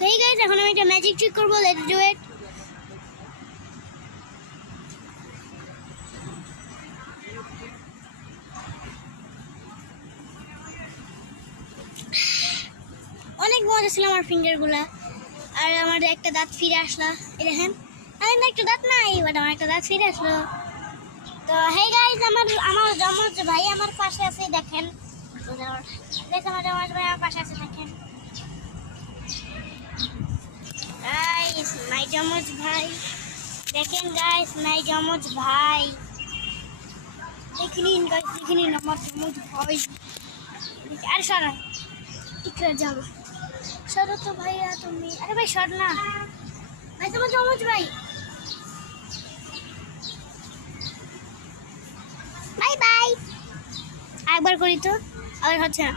তো এই গাইস এখন আমি একটা ম্যাজিক ট্রিক করব, লেটস ডু ইট। অনেক মজা ছিল আমার ফিঙ্গারগুলা, আর আমার একটা দাঁত ফিরে আসলো। এই দেখেন, আমি একটা দাঁত নাই, বাট আমার একটা দাঁত ফিরে আসলো। তো হে গাইস, আমার জমজ ভাই আমার পাশে আছে, দেখেন আমার জমজ ভাই আমার পাশে আছে, দেখেন গাইস, মাই জমজ ভাই, দেখেন গাইস, মাই জমজ ভাই, দেখে নিন গাইস, দেখে নিন আমার জমজ ভাই। আর সরা ইকরা যাবো, সরো তো ভাইয়া তুমি, আরে ভাই সর না ভাই, তোমার জমজ ভাই। বাই বাই, একবার করি তো, আর হচ্ছে না।